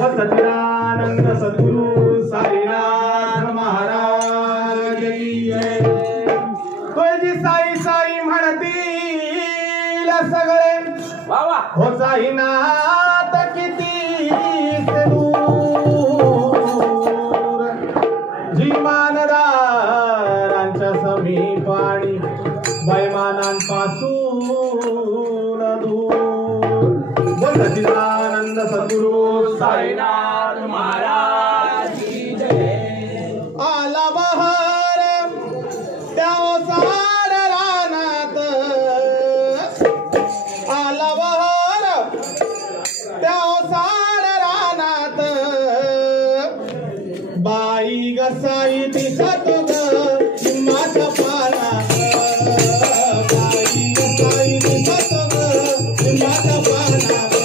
सच्चिदानंद सद्गुरु साईनाथ महाराज की जय। तुझी साई साई म्हणतील सगळे हो साईनाथ किती दूर जीमानदारांच्या समीपाणी बैमानांपासून दूर। सच्चिदानंद सद्गुरु साईनाथ महाराज की जय। आला बहार त्या ओसाड रानात, आला बहार त्या ओसाड रानात, बाई गसाई दिसत ग लिंबाच्या पानात, बाई गसाई दिसत ग लिंबाच्या पानात।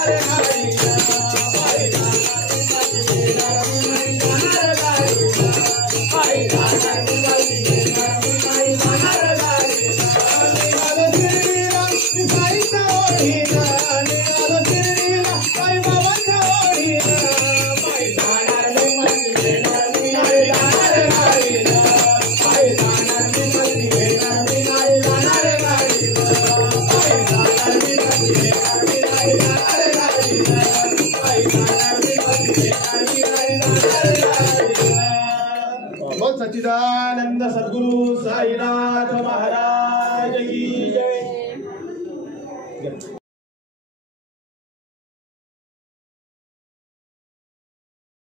Hare साईच्या ओढीला निघालो शिर्डीला साईबाबांच्या ओढीला पायी जाणार मी मंदिर येणार मी नाही जाणार गाडीला पायी जाणार मी मंदिर येणार मी नाही जाणार गाडीला पायी जाणार मी मंदिर येणार मी नाही जाणार गाडीला पायी जाणार मी मंदिर येणार मी नाही जाणार गाडीला। बोल सच्चिदानंद सद्गुरु साईनाथ महाराज की